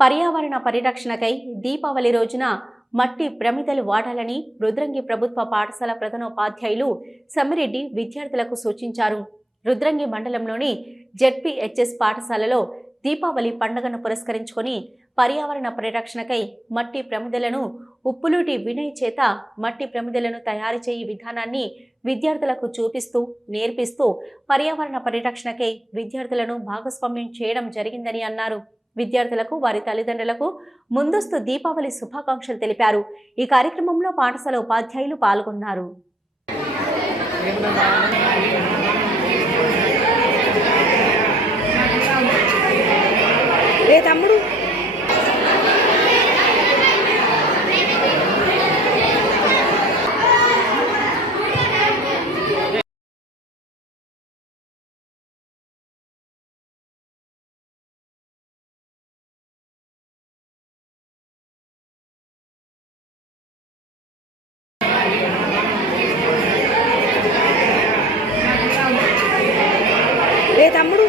పర్యావరణ పరిరక్షణకై దీపావళి రోజున మట్టి ప్రమిదలు వాడాలని రుద్రంగి ప్రభుత్వ పాఠశాల ప్రధానోపాధ్యాయులు సమ్మిరెడ్డి విద్యార్థులకు సూచించారు. రుద్రంగి మండలంలోని జెడ్పీహెచ్ఎస్ పాఠశాలలో దీపావళి పండుగను పురస్కరించుకొని పర్యావరణ పరిరక్షణకై మట్టి ప్రమిదలను ఉప్పులూటి వినయ్ చేత మట్టి ప్రమిదలను తయారు చేయి విధానాన్ని విద్యార్థులకు చూపిస్తూ నేర్పిస్తూ పర్యావరణ పరిరక్షణకై విద్యార్థులను భాగస్వామ్యం చేయడం జరిగిందని అన్నారు. విద్యార్థులకు వారి తల్లిదండ్రులకు ముందస్తు దీపావళి శుభాకాంక్షలు తెలిపారు. ఈ కార్యక్రమంలో పాఠశాల ఉపాధ్యాయులు పాల్గొన్నారు. ఏ తమ్ముడు? ఏ తమ్ముడు?